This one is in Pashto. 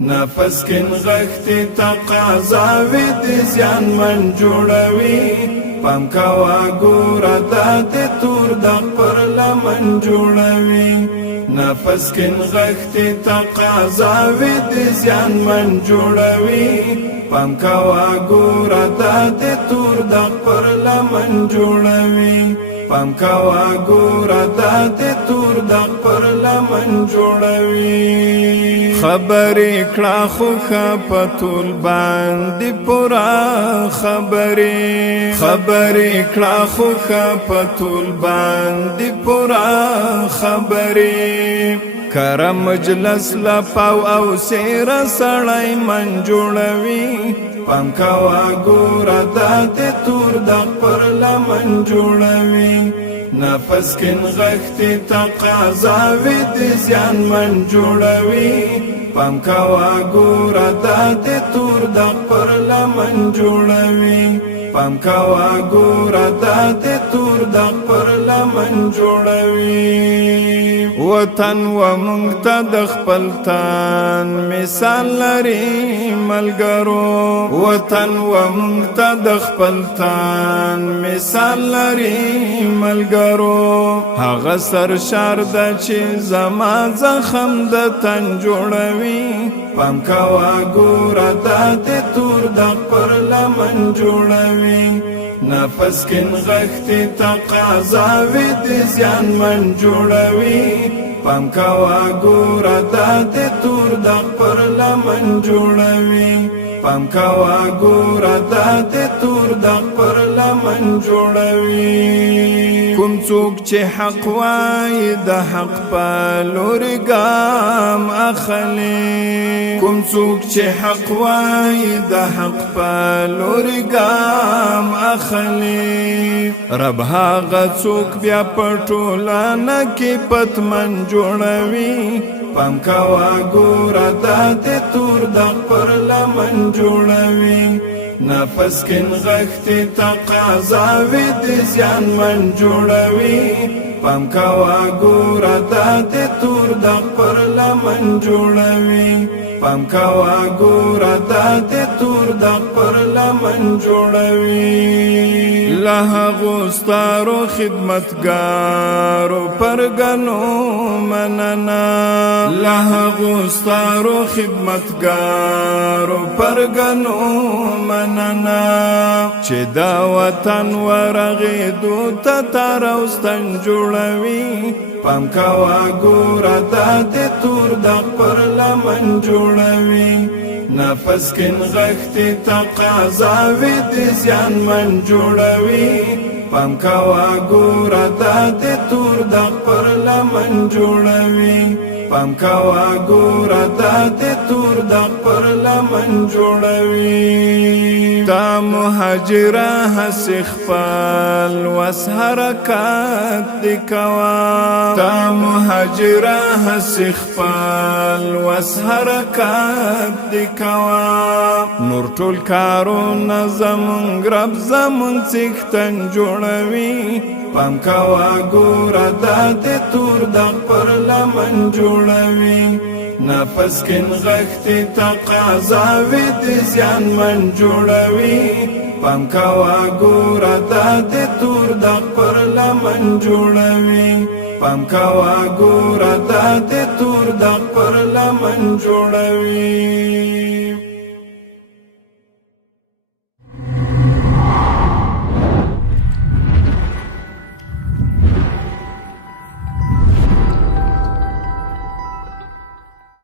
نفس کن غختی تقاضاوی دی زیان من جوڑوی پام کوا گورا داتی تور دق پر لمن جوڑوی نفس کن غختی تقاضاوی دی زیان من جوڑوی پام کوا گورا داتی تور دق پر لمن جوڑوی پام کوا گورا داتی تور دق پر لمن جوڑوی خبری کړه خو پتول باندې پورا خبری کړه خو پتول باندې پورا خبری کرم مجلس لا پاو او سیر سړی من جوړوي پام کوا ګورا داته تور د پر لمن جوړوي نفس کن غختی تقاضاوی دی زیان من جوڑوی پام کوا گورا داتی تور دق پر لمن جوڑوی پام کوا گورا داتی تور دق پر لمن جوڑوی وطن و منگتا دخپلتان مثال لري ملګرو وطن و منگتا دخپلتان مثال لري ملګرو هغه سرشار د چې زما زخم د تن جوړوي پام کوا ګورا داته تور د پر لمن جوړوي نفس کن غختی تقاضاوی دی زیان من جوړوي پام کوا ګورا داته تور د پر لمن جوړوي پام کوا ګورا داته تور د پر لمن جوړوي کوم څوک چې حق وای د حق په لور ګام اخلي کوم څوک چې حق وای د حق په لور ګام اخلي رب هغه څوک بیا پټولانه کې پتمن جوړوي پام کوا ګورا داته تور د پر لمن جوړوي نفس کن غختی تقاضاوی دی زیان من جوڑوی پام کوا گورا داتی تور دق پر لمن جوڑوی پام کوا گورا داتی تور دق پر لمن جوڑوی لها غستارو خدمتگارو پرگنو مننا لها غستارو خدمتگارو پرگنو مننا چې دا وطن ورغې دوته تاروستن جوړوي پام کوا ګورا داته تور د پر لمن جوړوي نفس کن غختی تقاضاوی دی زیان من جوړوي پام کوا ګورا داته تور د پر لمن جوړوي پام کوا ګورا داته تور د پر لمن جوړوي تا مهاجره هس خپل وس حرکت دی کوا تا مهاجره هس خپل وس حرکت دی کوا نور ټول کارونه زمونږ رب زمونږ څښتن جوړوي پام کوا ګورا داته تور د پر لمن جوړوي نفس کن غختی تقاضاوی دی زیان من جوړوي پام کوا ګورا داته تور د پر لمن جوړوي پام کوا ګورا داته تور د پر لمن جوړوي